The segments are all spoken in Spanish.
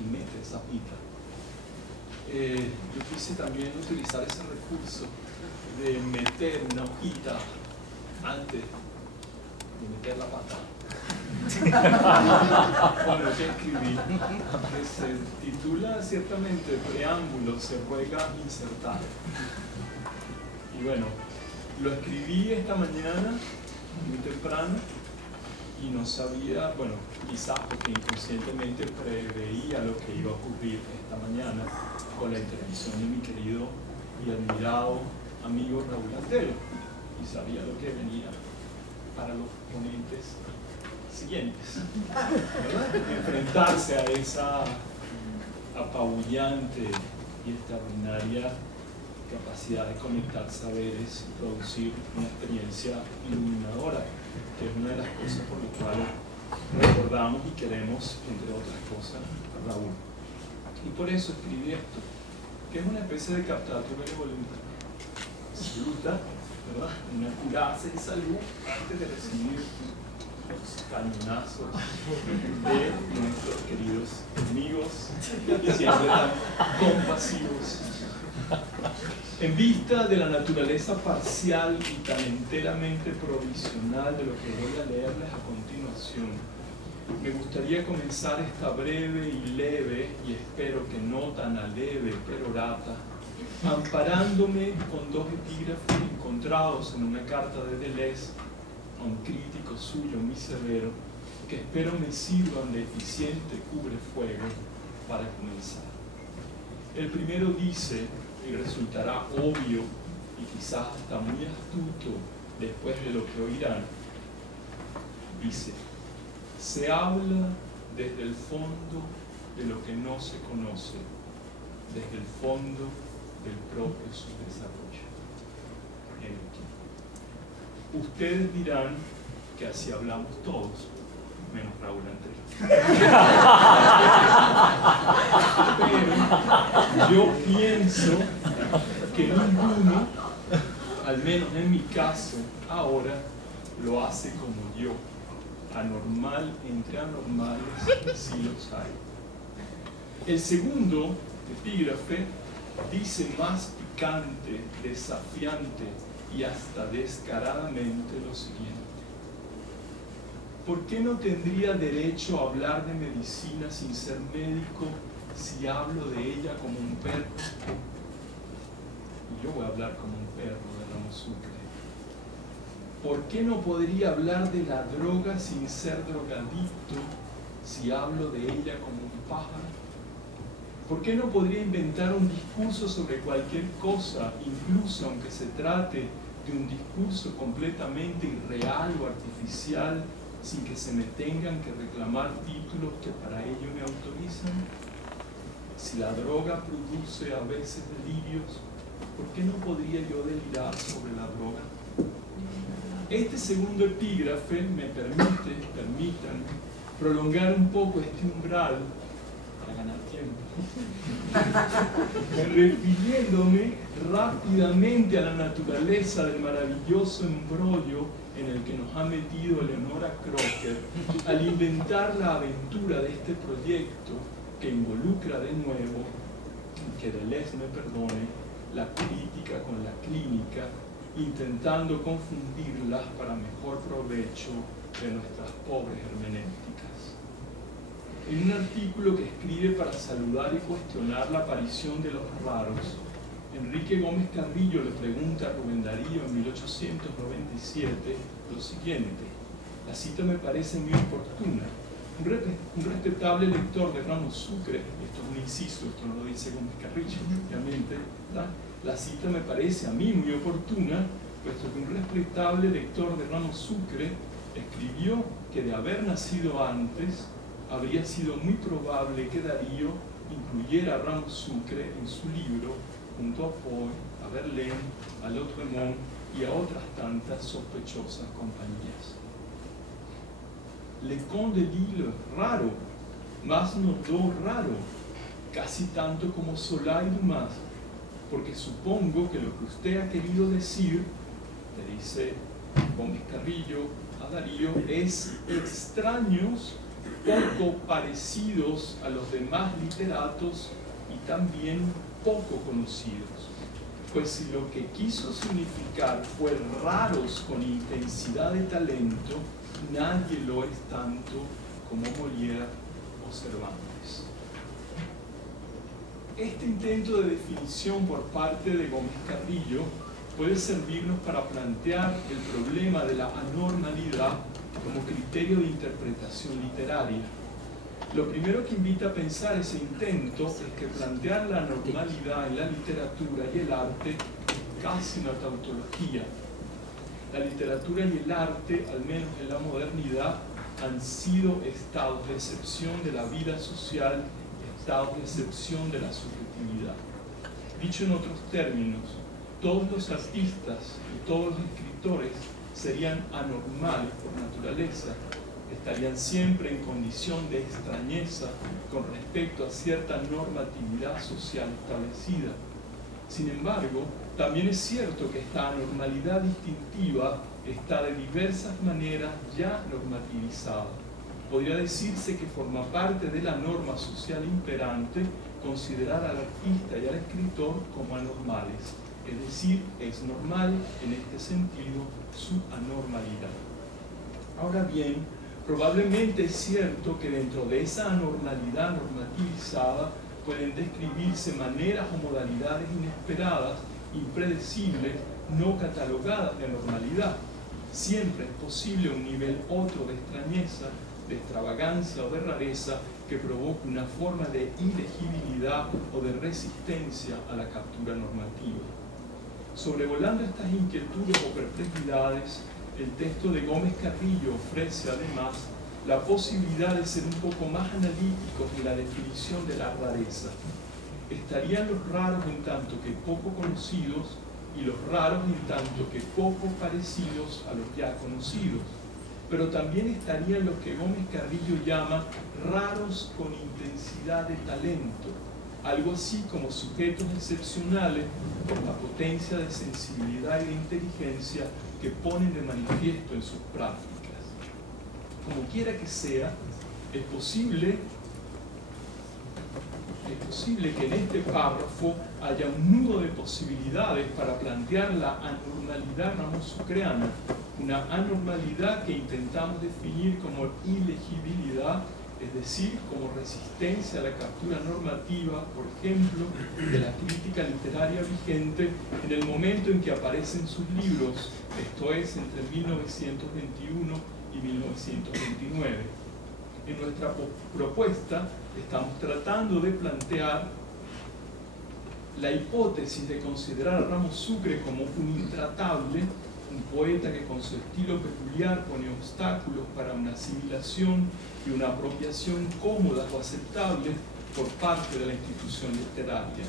y mete esa hojita. Yo quise también utilizar ese recurso de meter una hojita antes de meter la pata. Bueno, que escribí, que se titula ciertamente Preámbulo, se juega insertar. Y bueno, lo escribí esta mañana, muy temprano, y no sabía, bueno, quizás porque inconscientemente preveía lo que iba a ocurrir esta mañana con la intervención de mi querido y admirado amigo Raúl Antelo, y sabía lo que venía para los ponentes siguientes, ¿verdad? Enfrentarse a esa apabullante y extraordinaria capacidad de conectar saberes y producir una experiencia iluminadora, que es una de las cosas por las cuales recordamos y queremos, entre otras cosas, a Raúl. Y por eso escribí esto, que es una especie de captatio benevolente, absoluta, ¿verdad? Una curaza en salud antes de recibir los cañonazos de nuestros queridos amigos, siempre tan compasivos. En vista de la naturaleza parcial y tan enteramente provisional de lo que voy a leerles a continuación, me gustaría comenzar esta breve y leve, y espero que no tan aleve, perorata, amparándome con dos epígrafes encontrados en una carta de Deleuze a un crítico suyo muy severo, que espero me sirvan de eficiente cubrefuego para comenzar. El primero dice, y resultará obvio y quizás hasta muy astuto después de lo que oirán, dice: se habla desde el fondo de lo que no se conoce, desde el fondo del propio subdesarrollo. Ustedes dirán que así hablamos todos, menos Raúl Antelo. Pero yo pienso que ninguno, al menos en mi caso, ahora lo hace como yo. Anormal entre anormales, sí los hay. El segundo epígrafe dice más picante, desafiante y hasta descaradamente lo siguiente: ¿por qué no tendría derecho a hablar de medicina sin ser médico si hablo de ella como un perro? Y yo voy a hablar como un perro de Ramos Sucre. ¿Por qué no podría hablar de la droga sin ser drogadicto si hablo de ella como un pájaro? ¿Por qué no podría inventar un discurso sobre cualquier cosa, incluso aunque se trate de un discurso completamente irreal o artificial, sin que se me tengan que reclamar títulos que para ello me autorizan? Si la droga produce a veces delirios, ¿por qué no podría yo delirar sobre la droga? Este segundo epígrafe me permitan prolongar un poco este umbral para ganar tiempo, refiriéndome rápidamente a la naturaleza del maravilloso embrollo en el que nos ha metido Eleonora Crocker al inventar la aventura de este proyecto que involucra de nuevo, que Deleuze me perdone, la política con la clínica, intentando confundirlas para mejor provecho de nuestras pobres hermenéuticas. En un artículo que escribe para saludar y cuestionar la aparición de los raros, Enrique Gómez Carrillo le pregunta a Rubén Darío en 1897 lo siguiente, la cita me parece muy oportuna: un respetable lector de Ramos Sucre, esto es un inciso, esto no lo dice Gómez Carrillo, obviamente, ¿verdad? La cita me parece a mí muy oportuna, puesto que un respetable lector de Ramos Sucre escribió que de haber nacido antes, habría sido muy probable que Darío incluyera a Ramos Sucre en su libro, junto a Poe, a Verlaine, a Lautréamont y a otras tantas sospechosas compañías. Le Conte de Lille, raro, más notó raro, casi tanto como Zola y Dumas, porque supongo que lo que usted ha querido decir, le dice Gómez Carrillo a Darío, es extraños poco parecidos a los demás literatos y también poco conocidos. Pues si lo que quiso significar fue raros con intensidad de talento, nadie lo es tanto como Molière o Cervantes. Este intento de definición por parte de Gómez Carrillo puede servirnos para plantear el problema de la anormalidad como criterio de interpretación literaria. Lo primero que invita a pensar ese intento es que plantear la anormalidad en la literatura y el arte es casi una tautología. La literatura y el arte, al menos en la modernidad, han sido estados de excepción de la vida social, estados de excepción de la subjetividad. Dicho en otros términos, todos los artistas y todos los escritores serían anormales por naturaleza, estarían siempre en condición de extrañeza con respecto a cierta normatividad social establecida. Sin embargo, también es cierto que esta anormalidad distintiva está de diversas maneras ya normativizada. Podría decirse que forma parte de la norma social imperante considerar al artista y al escritor como anormales, es decir, es normal en este sentido su anormalidad. Ahora bien, probablemente es cierto que dentro de esa anormalidad normativizada pueden describirse maneras o modalidades inesperadas, impredecibles, no catalogadas de anormalidad. Siempre es posible un nivel otro de extrañeza, de extravagancia o de rareza que provoque una forma de ilegibilidad o de resistencia a la captura normativa. Sobrevolando estas inquietudes o perplejidades, el texto de Gómez Carrillo ofrece además la posibilidad de ser un poco más analíticos en la definición de la rareza. Estarían los raros en tanto que poco conocidos y los raros en tanto que poco parecidos a los ya conocidos. Pero también estarían los que Gómez Carrillo llama raros con intensidad de talento, algo así como sujetos excepcionales por la potencia de sensibilidad y de inteligencia que ponen de manifiesto en sus prácticas. Como quiera que sea, es posible que en este párrafo haya un nudo de posibilidades para plantear la anormalidad ramosucreana, una anormalidad que intentamos definir como ilegibilidad, es decir, como resistencia a la captura normativa, por ejemplo, de la crítica literaria vigente en el momento en que aparecen sus libros, esto es, entre 1921 y 1929. En nuestra propuesta estamos tratando de plantear la hipótesis de considerar a Ramos Sucre como un intratable, un poeta que con su estilo peculiar pone obstáculos para una asimilación y una apropiación cómodas o aceptables por parte de la institución literaria.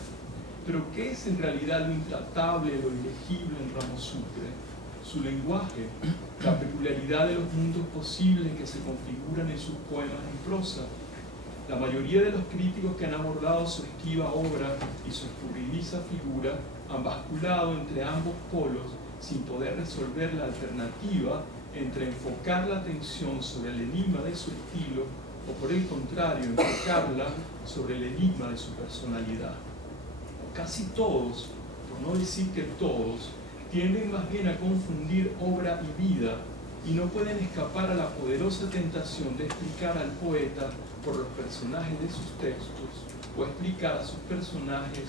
Pero ¿qué es en realidad lo intratable, lo ilegible en Ramos Sucre? Su lenguaje, la peculiaridad de los mundos posibles que se configuran en sus poemas en prosa. La mayoría de los críticos que han abordado su esquiva obra y su escurridiza figura han basculado entre ambos polos sin poder resolver la alternativa entre enfocar la atención sobre el enigma de su estilo o por el contrario enfocarla sobre el enigma de su personalidad. Casi todos, por no decir que todos, tienden más bien a confundir obra y vida y no pueden escapar a la poderosa tentación de explicar al poeta por los personajes de sus textos o explicar a sus personajes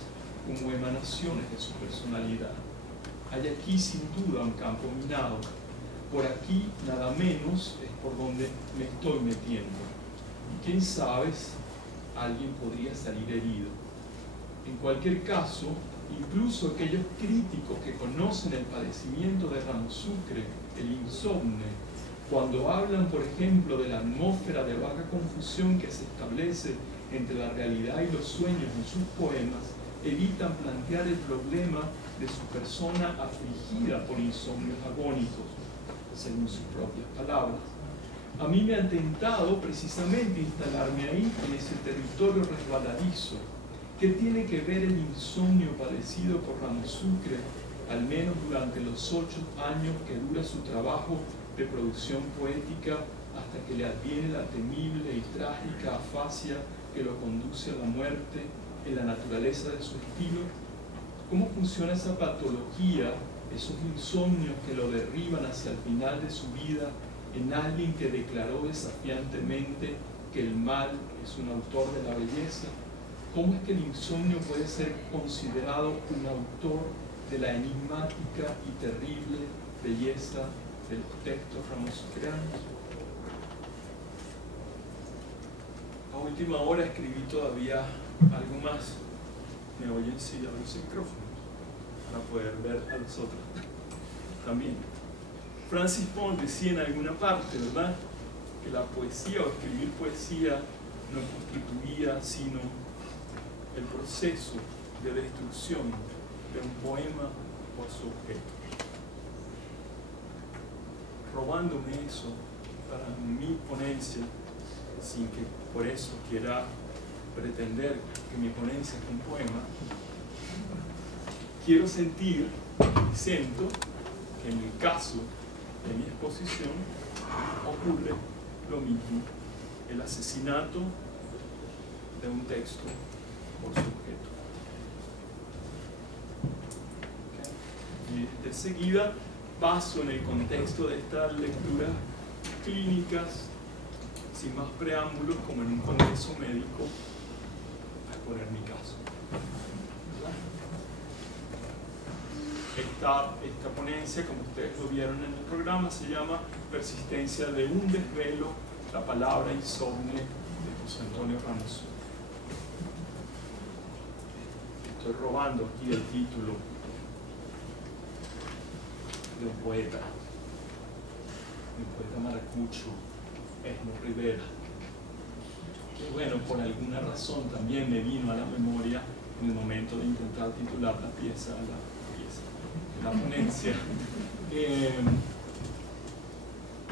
como emanaciones de su personalidad. Hay aquí sin duda un campo minado. Por aquí nada menos es por donde me estoy metiendo. Y quién sabe, alguien podría salir herido. En cualquier caso, incluso aquellos críticos que conocen el padecimiento de Ramos Sucre, el insomne, cuando hablan, por ejemplo, de la atmósfera de vaga confusión que se establece entre la realidad y los sueños en sus poemas, evitan plantear el problema de su persona afligida por insomnios agónicos, según sus propias palabras. A mí me ha tentado precisamente instalarme ahí, en ese territorio resbaladizo. ¿Qué tiene que ver el insomnio padecido por Ramos Sucre, al menos durante los 8 años que dura su trabajo de producción poética, hasta que le adviene la temible y trágica afasia que lo conduce a la muerte en la naturaleza de su estilo? ¿Cómo funciona esa patología, esos insomnios que lo derriban hacia el final de su vida en alguien que declaró desafiantemente que el mal es un autor de la belleza? ¿Cómo es que el insomnio puede ser considerado un autor de la enigmática y terrible belleza de los textos ramosucrianos? A última hora escribí todavía algo más. Me oyen si abro los micrófonos para poder ver a los otros también. Francis Pond decía en alguna parte, ¿verdad?, que la poesía o escribir poesía no constituía sino el proceso de destrucción de un poema por su objeto. Robándome eso para mi ponencia, sin que por eso quiera pretender que mi ponencia es un poema, quiero sentir y siento que en el caso de mi exposición ocurre lo mismo, el asesinato de un texto por su objeto. Y de seguida paso en el contexto de estas lecturas clínicas, sin más preámbulos, como en un congreso médico, a poner mi caso. Esta ponencia, como ustedes lo vieron en el programa, se llama Persistencia de un desvelo, la palabra insomne de José Antonio Ramos. Estoy robando aquí el título de un poeta maracucho, Esmo Rivera, que bueno, por alguna razón también me vino a la memoria en el momento de intentar titular la pieza, la ponencia.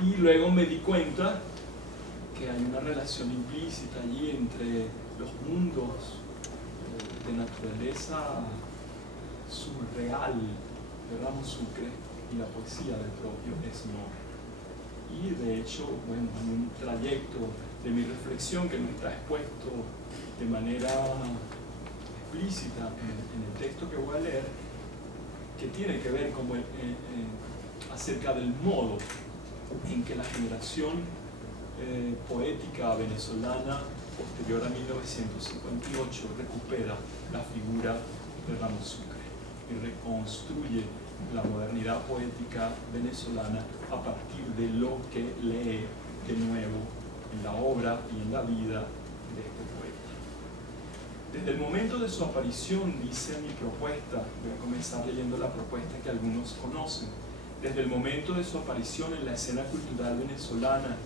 Y luego me di cuenta que hay una relación implícita allí entre los mundos de naturaleza surreal de Ramos Sucre y la poesía del propio Esmo. Y de hecho, bueno, en un trayecto de mi reflexión que no está expuesto de manera explícita en el texto que voy a leer, que tiene que ver como acerca del modo en que la generación poética venezolana posterior a 1958 recupera la figura de Ramos Sucre y reconstruye la modernidad poética venezolana a partir de lo que lee de nuevo en la obra y en la vida de este poeta. Desde el momento de su aparición, dice mi propuesta, voy a comenzar leyendo la propuesta que algunos conocen, desde el momento de su aparición en la escena cultural venezolana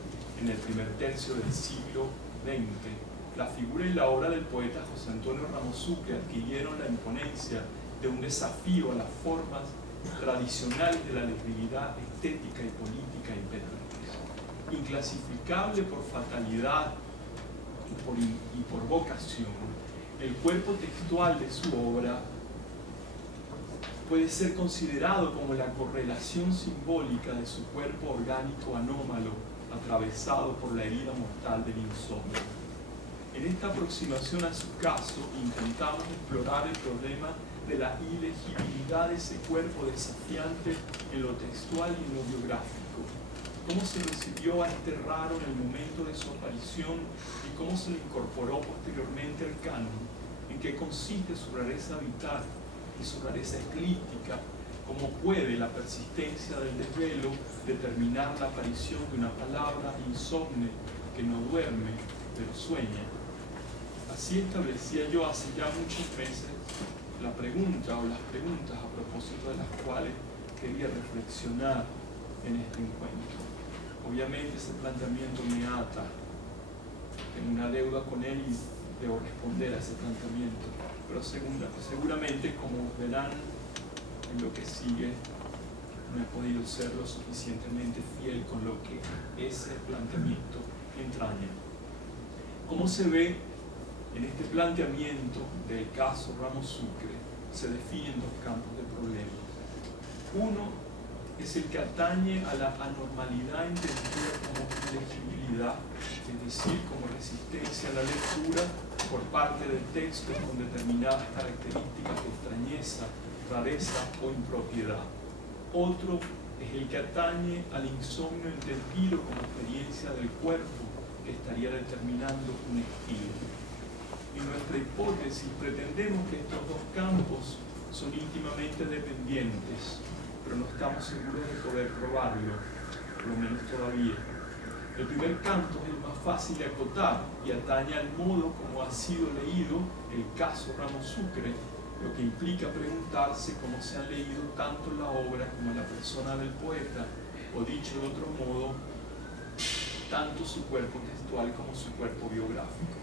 en el primer tercio del siglo XX, la figura y la obra del poeta José Antonio Ramos Sucre adquirieron la imponencia de un desafío a las formas tradicionales de la legibilidad estética y política imperiales. Inclasificable por fatalidad y por vocación, el cuerpo textual de su obra puede ser considerado como la correlación simbólica de su cuerpo orgánico anómalo atravesado por la herida mortal del insomnio. En esta aproximación a su caso intentamos explorar el problema de la ilegibilidad de ese cuerpo desafiante en lo textual y en lo biográfico. Cómo se recibió a este raro en el momento de su aparición y cómo se le incorporó posteriormente al canon, en qué consiste su rareza vital y su rareza esclística, cómo puede la persistencia del desvelo determinar la aparición de una palabra insomne que no duerme, pero sueña. Así establecía yo hace ya muchos meses la pregunta o las preguntas a propósito de las cuales quería reflexionar en este encuentro. Obviamente ese planteamiento me ata, tengo una deuda con él y debo responder a ese planteamiento, pero seguramente, como verán en lo que sigue, no he podido ser lo suficientemente fiel con lo que ese planteamiento entraña. ¿Cómo se ve en este planteamiento del caso Ramos Sucre? Se definen dos campos de problemas. Uno, es el que atañe a la anormalidad entendida como ilegibilidad, es decir, como resistencia a la lectura por parte del texto con determinadas características de extrañeza, rareza o impropiedad. Otro es el que atañe al insomnio entendido como experiencia del cuerpo que estaría determinando un estilo. En nuestra hipótesis pretendemos que estos dos campos son íntimamente dependientes, pero no estamos seguros de poder probarlo, por lo menos todavía. El primer campo es el más fácil de acotar y atañe al modo como ha sido leído el caso Ramos Sucre, lo que implica preguntarse cómo se han leído tanto la obra como la persona del poeta, o dicho de otro modo, tanto su cuerpo textual como su cuerpo biográfico.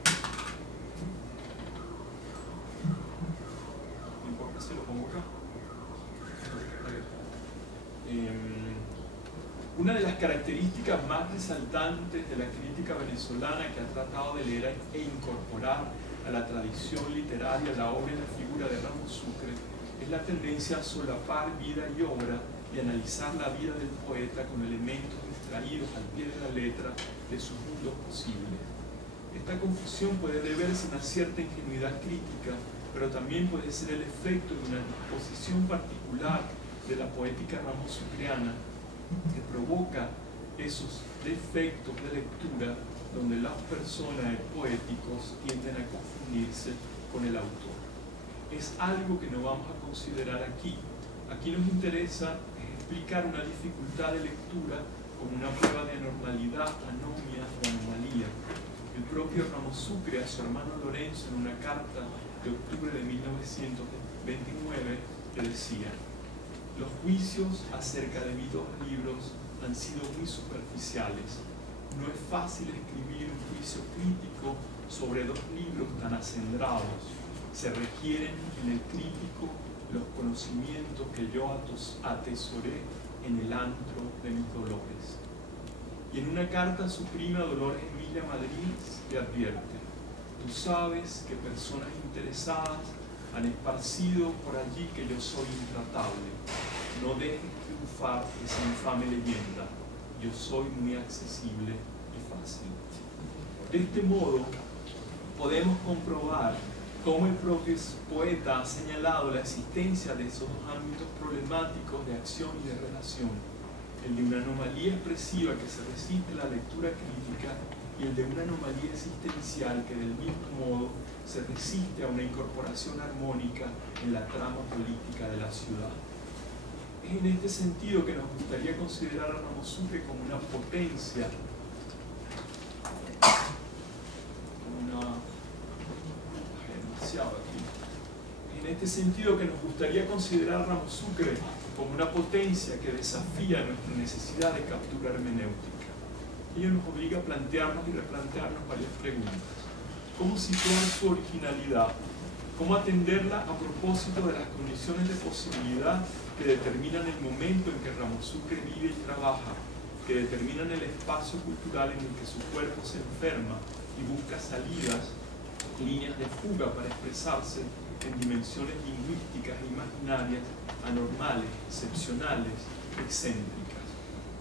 No importa si lo pongo acá. Una de las características más resaltantes de la crítica venezolana que ha tratado de leer e incorporar a la tradición literaria la obra y la figura de Ramos Sucre es la tendencia a solapar vida y obra y analizar la vida del poeta con elementos extraídos al pie de la letra de sus mundos posibles. Esta confusión puede deberse a una cierta ingenuidad crítica, pero también puede ser el efecto de una disposición particular de la poética ramosucreana que provoca esos defectos de lectura donde las personas poéticos tienden a confundirse con el autor. Es algo que no vamos a considerar aquí. Aquí nos interesa explicar una dificultad de lectura como una prueba de anormalidad, anomia o anomalía. El propio Ramos Sucre a su hermano Lorenzo en una carta de octubre de 1929 le decía: los juicios acerca de mis dos libros han sido muy superficiales. No es fácil escribir un juicio crítico sobre dos libros tan acendrados. Se requieren en el crítico los conocimientos que yo atesoré en el antro de mis dolores. Y en una carta a su prima Dolores Emilia Madrid le advierte: tú sabes que personas interesadas han esparcido por allí que yo soy intratable. No dejes triunfar esa infame leyenda. Yo soy muy accesible y fácil. De este modo, podemos comprobar cómo el propio poeta ha señalado la existencia de esos dos ámbitos problemáticos de acción y de relación: el de una anomalía expresiva que se resiste a la lectura crítica y el de una anomalía existencial que del mismo modo se resiste a una incorporación armónica en la trama política de la ciudad. Es en este sentido que nos gustaría considerar a Ramos Sucre como una potencia, en este sentido que nos gustaría considerar a Ramos Sucre como una potencia que desafía nuestra necesidad de captura hermenéutica. Ello nos obliga a plantearnos y replantearnos varias preguntas. ¿Cómo situar su originalidad? ¿Cómo atenderla a propósito de las condiciones de posibilidad que determinan el momento en que Ramos Sucre vive y trabaja, que determinan el espacio cultural en el que su cuerpo se enferma y busca salidas, líneas de fuga para expresarse en dimensiones lingüísticas e imaginarias anormales, excepcionales, excéntricas?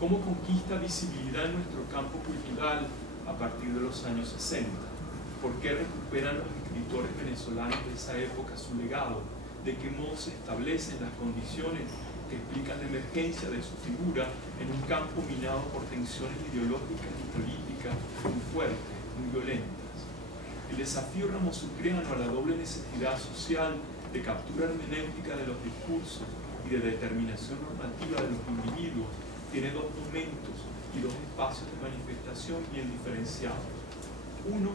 ¿Cómo conquista visibilidad en nuestro campo cultural a partir de los años 60? ¿Por qué recuperan los escritores venezolanos de esa época su legado? ¿De qué modo se establecen las condiciones que explican la emergencia de su figura en un campo minado por tensiones ideológicas y políticas muy fuertes, muy violentas? El desafío ramosucreano a la doble necesidad social de captura hermenéutica de los discursos y de determinación normativa de los individuos tiene dos momentos y dos espacios de manifestación bien diferenciados. Uno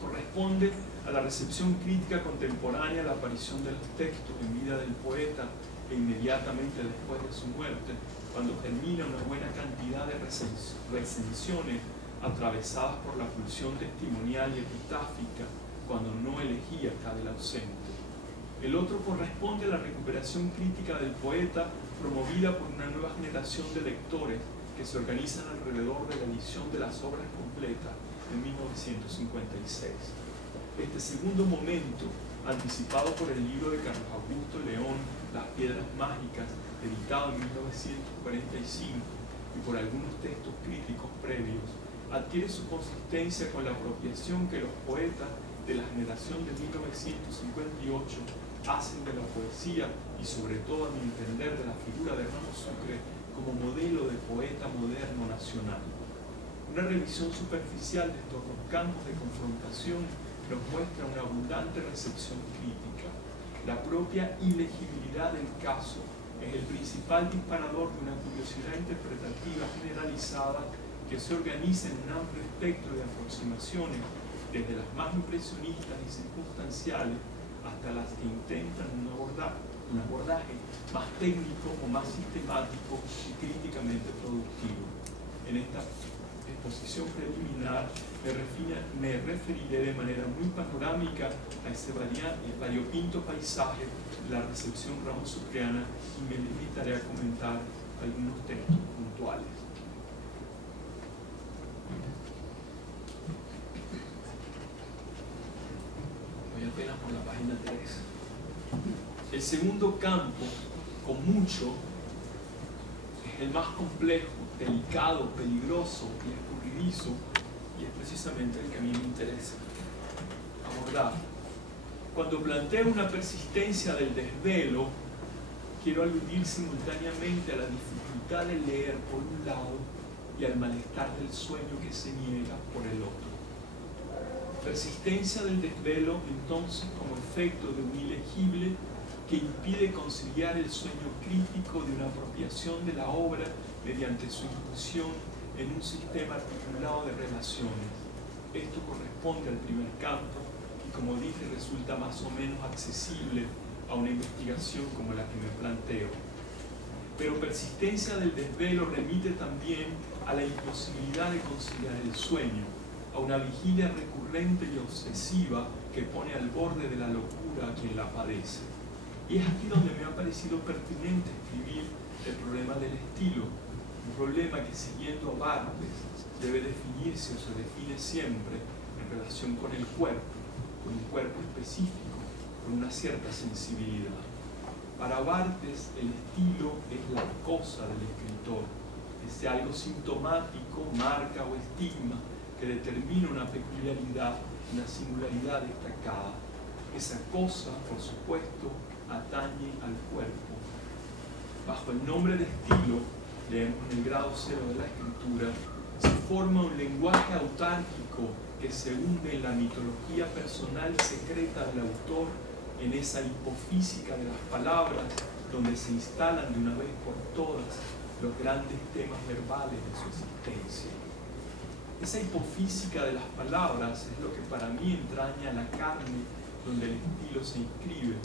corresponde a la recepción crítica contemporánea a la aparición de los textos en vida del poeta e inmediatamente después de su muerte, cuando termina una buena cantidad de recensiones atravesadas por la pulsión testimonial y epitáfica, cuando no elegía acá del ausente. El otro corresponde a la recuperación crítica del poeta promovida por una nueva generación de lectores que se organizan alrededor de la edición de las obras completas de 1956. Este segundo momento, anticipado por el libro de Carlos Augusto León, Las Piedras Mágicas, editado en 1945, y por algunos textos críticos previos, adquiere su consistencia con la apropiación que los poetas de la generación de 1958 hacen de la poesía y sobre todo, a mi entender, de la figura de Ramos Sucre como modelo de poeta moderno nacional. Una revisión superficial de estos dos campos de confrontación nos muestra una abundante recepción crítica. La propia ilegibilidad del caso es el principal disparador de una curiosidad interpretativa generalizada que se organiza en un amplio espectro de aproximaciones, desde las más impresionistas y circunstanciales hasta las que intentan un abordaje más técnico o más sistemático y críticamente productivo. En esta exposición preliminar me referiré de manera muy panorámica a ese variopinto paisaje de la recepción ramo-sucreana y me limitaré a comentar algunos textos puntuales. Voy apenas por la página 3. El segundo campo, con mucho, es el más complejo, delicado, peligroso y escurridizo, y es precisamente el que a mí me interesa abordar. Cuando planteo una persistencia del desvelo, quiero aludir simultáneamente a la dificultad de leer por un lado y al malestar del sueño que se niega por el otro. Persistencia del desvelo, entonces, como efecto de un ilegible que impide conciliar el sueño crítico de una apropiación de la obra mediante su inclusión en un sistema articulado de relaciones. Esto corresponde al primer campo y, como dije, resulta más o menos accesible a una investigación como la que me planteo. Pero persistencia del desvelo remite también a la imposibilidad de conciliar el sueño, a una vigilia recurrente y obsesiva que pone al borde de la locura a quien la padece. Y es aquí donde me ha parecido pertinente escribir el problema del estilo, un problema que, siguiendo a Barthes, debe definirse o se define siempre en relación con el cuerpo, con un cuerpo específico, con una cierta sensibilidad. Para Barthes, el estilo es la cosa del escritor, ese algo sintomático, marca o estigma que determina una peculiaridad, una singularidad destacada. Esa cosa, por supuesto, atañe al cuerpo. Bajo el nombre de estilo, leemos en el grado 0 de la escritura, se forma un lenguaje autárquico que se hunde en la mitología personal secreta del autor, en esa hipofísica de las palabras, donde se instalan de una vez por todas los grandes temas verbales de su existencia. Esa hipofísica de las palabras es lo que para mí entraña la carne donde el estilo se inscribe,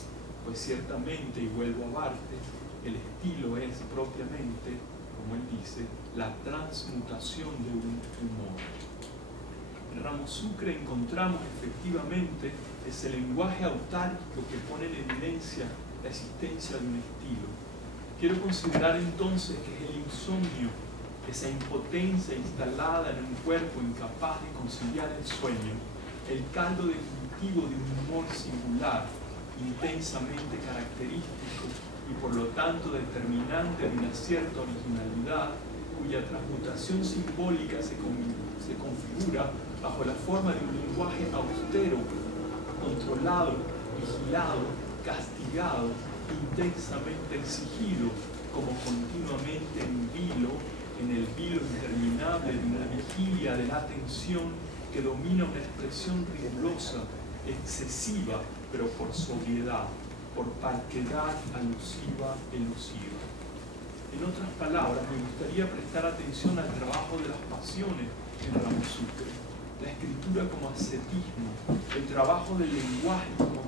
pues ciertamente, y vuelvo a Barthes, el estilo es propiamente, como él dice, la transmutación de un humor. En Ramos Sucre encontramos efectivamente ese lenguaje autárquico que pone en evidencia la existencia de un estilo. Quiero considerar entonces que es el insomnio, esa impotencia instalada en un cuerpo incapaz de conciliar el sueño, el caldo definitivo de un humor singular, intensamente característico y por lo tanto determinante de una cierta originalidad, cuya transmutación simbólica se configura bajo la forma de un lenguaje austero, controlado, vigilado, castigado, intensamente exigido, como continuamente en el vilo interminable de una vigilia de la atención que domina una expresión rigurosa, excesiva, pero por sobriedad, por parquedad alusiva, elusiva. En otras palabras, me gustaría prestar atención al trabajo de las pasiones en Ramos Sucre, la escritura como ascetismo, el trabajo del lenguaje como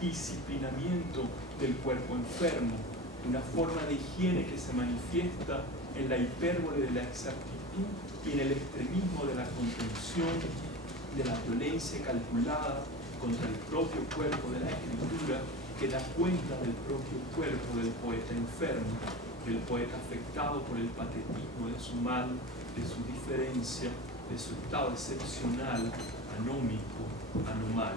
disciplinamiento del cuerpo enfermo, una forma de higiene que se manifiesta en la hipérbole de la exactitud y en el extremismo de la contención, de la violencia calculada contra el propio cuerpo de la escritura, que da cuenta del propio cuerpo del poeta enfermo, del poeta afectado por el patetismo de su mal, de su diferencia, de su estado excepcional, anómico, anomal.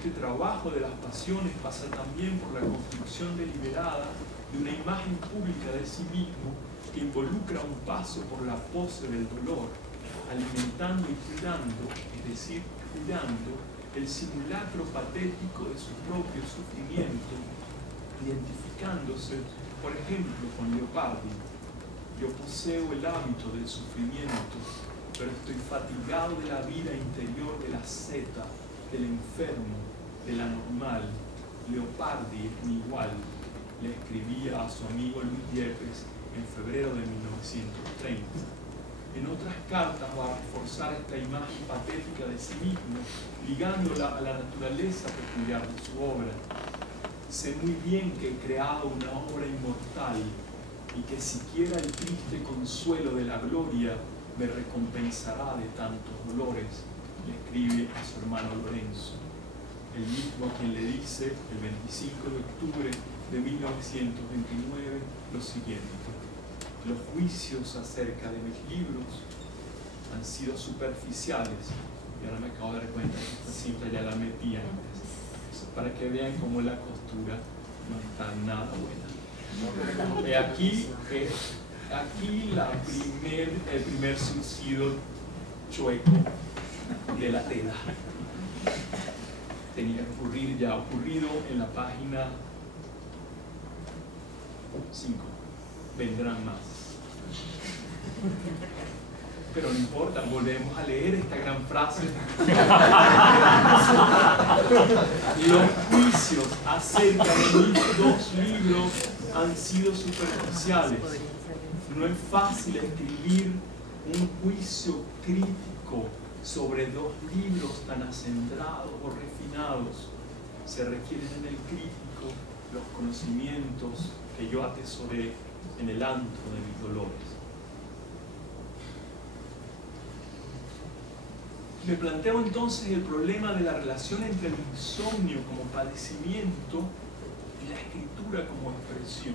este trabajo de las pasiones pasa también por la construcción deliberada de una imagen pública de sí mismo que involucra un paso por la pose del dolor, alimentando y cuidando, es decir, cuidando el simulacro patético de su propio sufrimiento, identificándose, por ejemplo, con Leopardi. Yo poseo el hábito del sufrimiento, pero estoy fatigado de la vida interior de la zeta, del enfermo, de la normal. Leopardi es mi igual, le escribía a su amigo Luis Yepes en febrero de 1930. En otras cartas va a reforzar esta imagen patética de sí mismo, ligándola a la naturaleza peculiar de su obra. Sé muy bien que he creado una obra inmortal y que siquiera el triste consuelo de la gloria me recompensará de tantos dolores, le escribe a su hermano Lorenzo, el mismo a quien le dice el 25 de octubre de 1929 lo siguiente: los juicios acerca de mis libros han sido superficiales, y ahora me acabo de dar cuenta que esta cinta ya la metí antes, para que vean cómo la costura no está nada buena. Aquí el primer surcido chueco de la tela. Tenía que ocurrir, ya ha ocurrido en la página 5. Vendrán más. Pero no importa, volvemos a leer esta gran frase. Los juicios acerca de mis 2 libros han sido superficiales. No es fácil escribir un juicio crítico sobre 2 libros tan acendrados o refinados. Se requieren en el crítico los conocimientos que yo atesoré en el antro de mis dolores. Me planteo entonces el problema de la relación entre el insomnio como padecimiento y la escritura como expresión.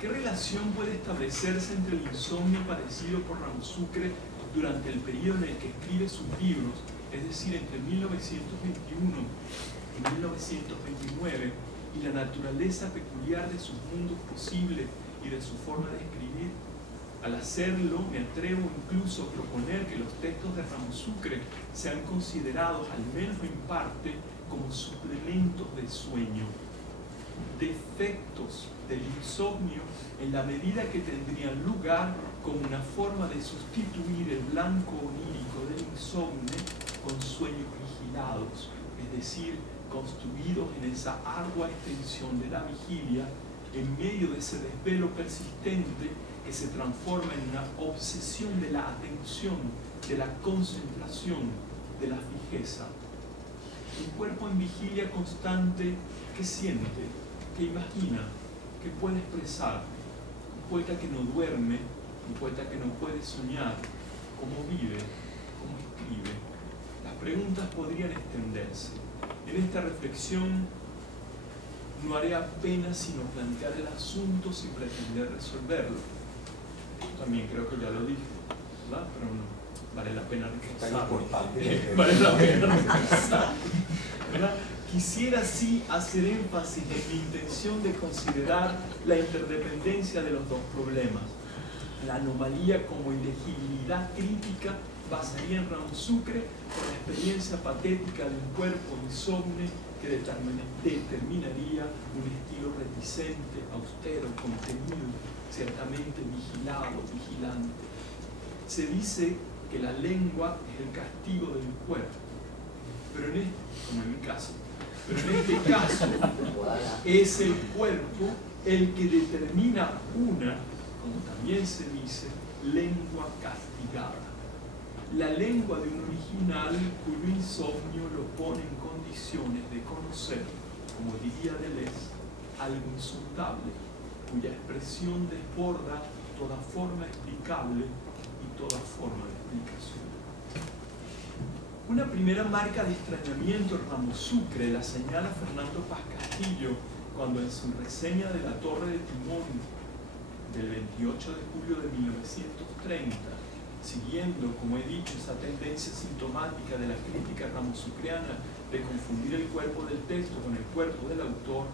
¿Qué relación puede establecerse entre el insomnio padecido por Ramo-Sucre durante el periodo en el que escribe sus libros, es decir, entre 1921 y 1929, y la naturaleza peculiar de sus mundos posibles y de su forma de escribir? Al hacerlo, me atrevo incluso a proponer que los textos de Ramo-Sucre sean considerados, al menos en parte, como suplementos de sueño, defectos del insomnio, en la medida que tendrían lugar como una forma de sustituir el blanco onírico del insomnio con sueños vigilados, es decir, construidos en esa ardua extensión de la vigilia, en medio de ese desvelo persistente que se transforma en una obsesión de la atención, de la concentración, de la fijeza. Un cuerpo en vigilia constante que siente, que imagina, que puede expresar. Un poeta que no duerme, un poeta que no puede soñar, cómo vive, cómo escribe. Las preguntas podrían extenderse. En esta reflexión no haré apenas sino plantear el asunto sin pretender resolverlo. También creo que ya lo dije, ¿verdad? Pero no, vale la pena reforzar. Vale la pena reforzar, ¿verdad? Quisiera sí hacer énfasis en mi intención de considerar la interdependencia de los 2 problemas. La anomalía como ilegibilidad crítica basaría en Ramo-Sucre por la experiencia patética de un cuerpo insomne que determinaría un estilo reticente, austero, contenido, ciertamente vigilado, vigilante. Se dice que la lengua es el castigo del cuerpo, pero como en mi caso, pero en este caso es el cuerpo el que determina una, como también se dice, lengua castigada. La lengua de un original cuyo insomnio lo pone en condiciones de conocer, como diría Deleuze, algo insondable, cuya expresión desborda toda forma explicable y toda forma de explicación. Una primera marca de extrañamiento en Ramo-Sucre la señala Fernando Paz Castillo cuando en su reseña de La Torre de Timón del 28 de julio de 1930, siguiendo, como he dicho, esa tendencia sintomática de la crítica ramo-sucreana de confundir el cuerpo del texto con el cuerpo del autor,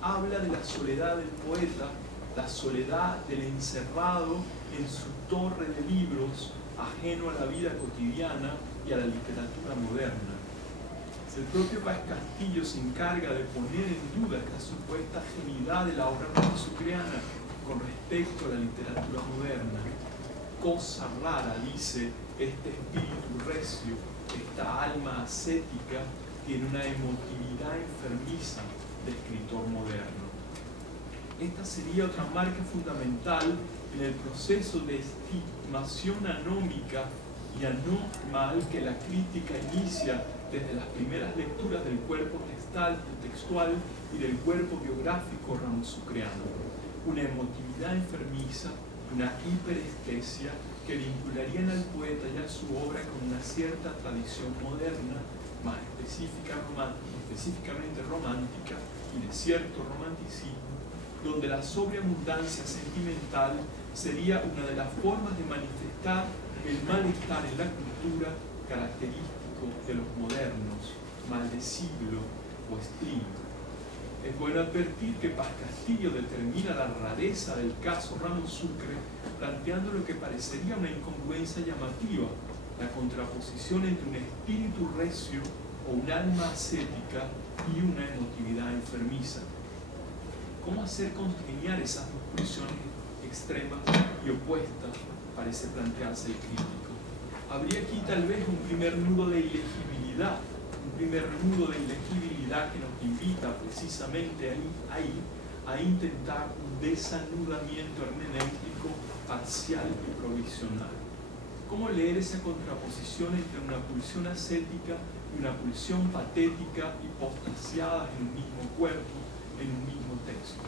habla de la soledad del poeta, la soledad del encerrado en su torre de libros, ajeno a la vida cotidiana y a la literatura moderna. El propio Páez Castillo se encarga de poner en duda esta supuesta genialidad de la obra ramo-sucreana con respecto a la literatura moderna. Cosa rara, dice, este espíritu recio, esta alma ascética, tiene una emotividad enfermiza de escritor moderno. Esta sería otra marca fundamental en el proceso de estimación anómica y anormal que la crítica inicia desde las primeras lecturas del cuerpo textual y del cuerpo biográfico ramo-sucreano. Una emotividad enfermiza, una hiperestesia que vincularían al poeta y a su obra con una cierta tradición moderna, más específicamente romántica y de cierto romanticismo, donde la sobreabundancia sentimental sería una de las formas de manifestar el malestar en la cultura característico de los modernos, mal de siglo o estilo. Es bueno advertir que Páez Castillo determina la rareza del caso Ramo-Sucre planteando lo que parecería una incongruencia llamativa, la contraposición entre un espíritu recio o un alma ascética y una emotividad enfermiza. ¿Cómo hacer congeniar esas dos pulsiones extremas y opuestas? Parece plantearse el crítico. Habría aquí tal vez un primer nudo de ilegibilidad, que nos invita precisamente ahí a intentar un desanudamiento hermenéutico parcial y provisional. ¿Cómo leer esa contraposición entre una pulsión ascética y una pulsión patética hipostasiadas en un mismo cuerpo, en un mismo texto?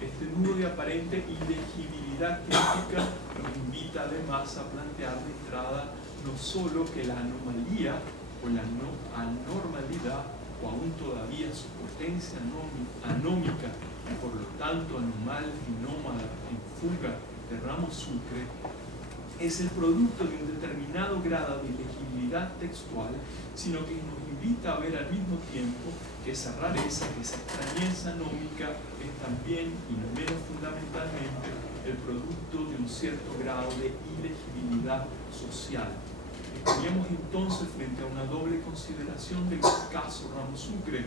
Este nudo de aparente ilegibilidad crítica nos invita además a plantear de entrada no solo que la anomalía o la anormalidad, o aún todavía su potencia anómica y por lo tanto anormal y nómada en fuga de Ramo-Sucre, es el producto de un determinado grado de ilegibilidad textual, sino que nos invita a ver al mismo tiempo que esa rareza, que esa extrañeza anómica es también, y no menos fundamentalmente, el producto de un cierto grado de ilegibilidad social. Estaríamos entonces frente a una doble consideración del caso Ramo-Sucre,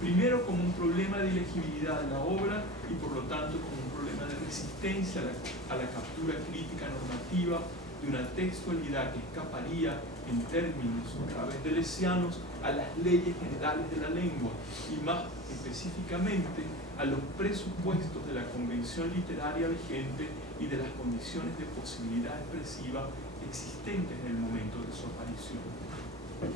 primero como un problema de ilegibilidad de la obra y por lo tanto como un problema de resistencia a la captura crítica normativa de una textualidad que escaparía en términos otra vez deleuzianos a las leyes generales de la lengua y más específicamente a los presupuestos de la convención literaria vigente y de las condiciones de posibilidad expresiva existentes en el momento de su aparición.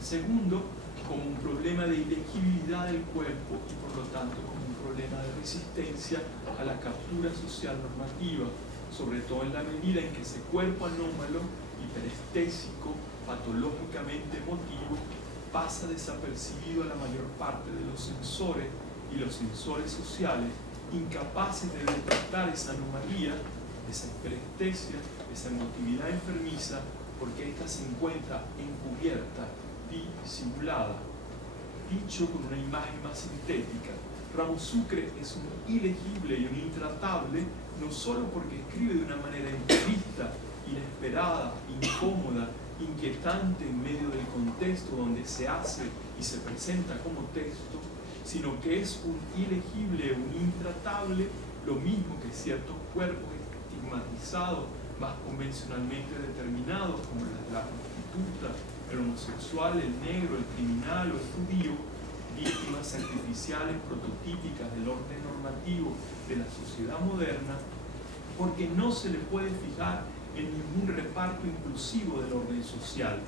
Segundo, como un problema de ilegibilidad del cuerpo y por lo tanto como un problema de resistencia a la captura social normativa, sobre todo en la medida en que ese cuerpo anómalo, hiperestésico, patológicamente emotivo, pasa desapercibido a la mayor parte de los sensores y los sensores sociales, incapaces de detectar esa anomalía, esa hiperestesia, esa emotividad enfermiza, porque ésta se encuentra encubierta, disimulada. Dicho con una imagen más sintética, Ramo-Sucre es un ilegible y un intratable, no solo porque escribe de una manera imprevista, inesperada, incómoda, inquietante en medio del contexto donde se hace y se presenta como texto, sino que es un ilegible, un intratable, lo mismo que ciertos cuerpos estigmatizados, más convencionalmente determinados, como la prostituta, el homosexual, el negro, el criminal o el judío, víctimas sacrificiales prototípicas del orden normativo de la sociedad moderna, porque no se le puede fijar en ningún reparto inclusivo del orden social.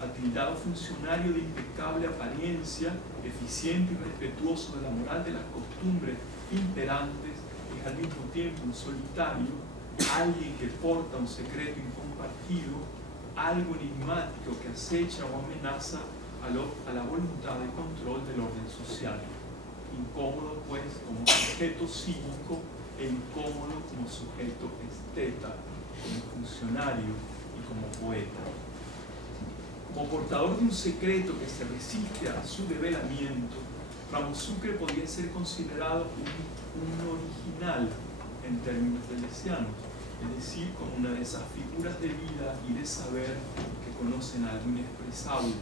Atildado funcionario de impecable apariencia, eficiente y respetuoso de la moral de las costumbres imperantes, es al mismo tiempo un solitario, alguien que porta un secreto incompartido, algo enigmático que acecha o amenaza a la voluntad de control del orden social. Incómodo, pues, como sujeto cívico e incómodo como sujeto esteta, como funcionario y como poeta. Como portador de un secreto que se resiste a su develamiento, Ramo Sucre podría ser considerado un original en términos delesianos, es decir, como una de esas figuras de vida y de saber que conocen algo inexpresable.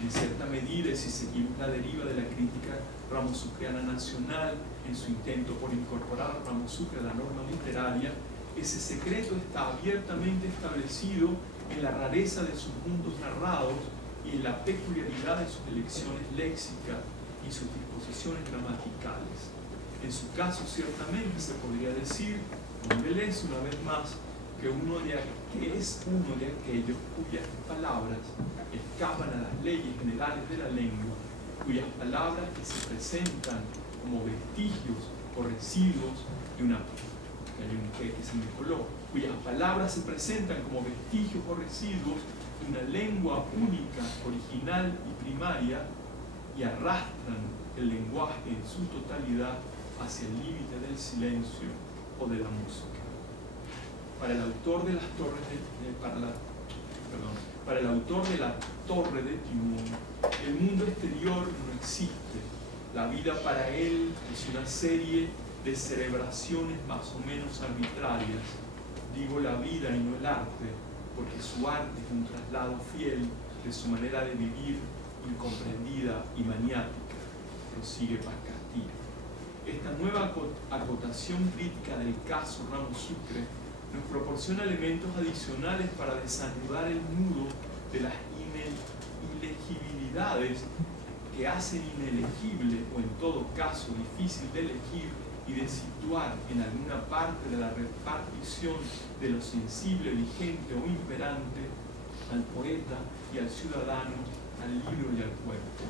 En cierta medida, si seguimos la deriva de la crítica ramosucreana nacional en su intento por incorporar a Ramo Sucre a la norma literaria, ese secreto está abiertamente establecido en la rareza de sus mundos narrados y en la peculiaridad de sus elecciones léxicas y sus disposiciones gramaticales. En su caso, ciertamente se podría decir, con Deleuze una vez más, que es uno de aquellos cuyas palabras escapan a las leyes generales de la lengua, cuyas palabras que se presentan como vestigios o residuos de una... Hay un que se me coló, cuyas palabras se presentan como vestigios o residuos de una lengua única, original y primaria, y arrastran el lenguaje en su totalidad hacia el límite del silencio o de la música. Para el autor de las torres para el autor de la Torre de Timón, el mundo exterior no existe. La vida para él es una serie de cerebraciones más o menos arbitrarias. Digo la vida y no el arte, porque su arte es un traslado fiel de su manera de vivir, incomprendida y maniática. Prosigue Pascastillo. Esta nueva acotación crítica del caso Ramo Sucre nos proporciona elementos adicionales para desanudar el nudo de las ilegibilidades que hacen inelegible, o en todo caso difícil de elegir y de situar en alguna parte de la repartición de lo sensible, vigente o imperante al poeta y al ciudadano, al libro y al cuerpo.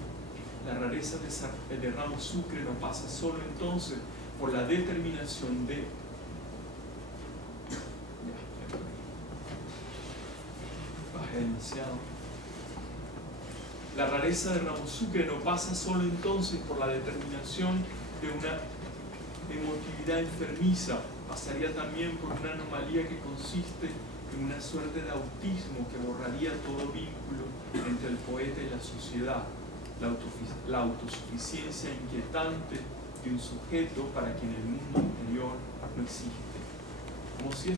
La rareza de Ramo Sucre no pasa solo entonces por la determinación de La rareza de Ramo Sucre no pasa solo entonces por la determinación de una emotividad enfermiza, pasaría también por una anomalía que consiste en una suerte de autismo que borraría todo vínculo entre el poeta y la sociedad, la autosuficiencia inquietante de un sujeto para quien el mundo interior no existe, como si